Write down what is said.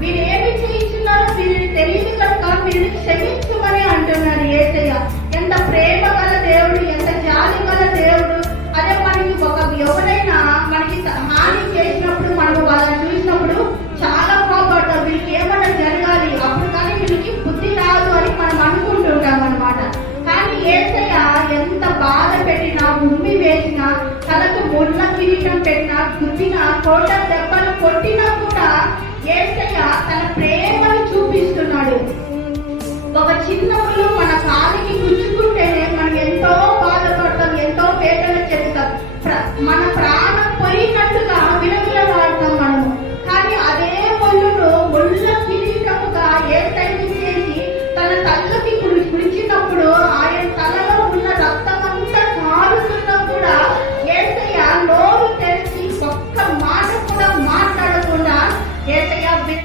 వీరు ఏమి చేయించున్నారో వీరిని తెలియదు కనుక వీరిని క్షమించమని అంటున్నారు యేసయ్య. ఎంత ప్రేమ గల దేవుడు, ఎంత జాలి గల దేవుడు. అదే మనకి ఎవరైనా మనకి హాని చేసినప్పుడు మనం వాళ్ళని చూసినప్పుడు చాలా కోపడతాం, వీళ్ళకి ఏమన్నా జరగాలి అప్పుడు కానీ వీళ్ళకి బుద్ధి రాదు అని మనం అనుకుంటుంటాం అనమాట. కానీ యేసయ్య ఎంత బాధ పెట్టినా, ఉమ్మి వేసినా, తనకు ముళ్ళ కిరీటం పెట్టినా, గుద్దినా, కోట దెబ్బలు కొట్టినా కూడా యేసయ్య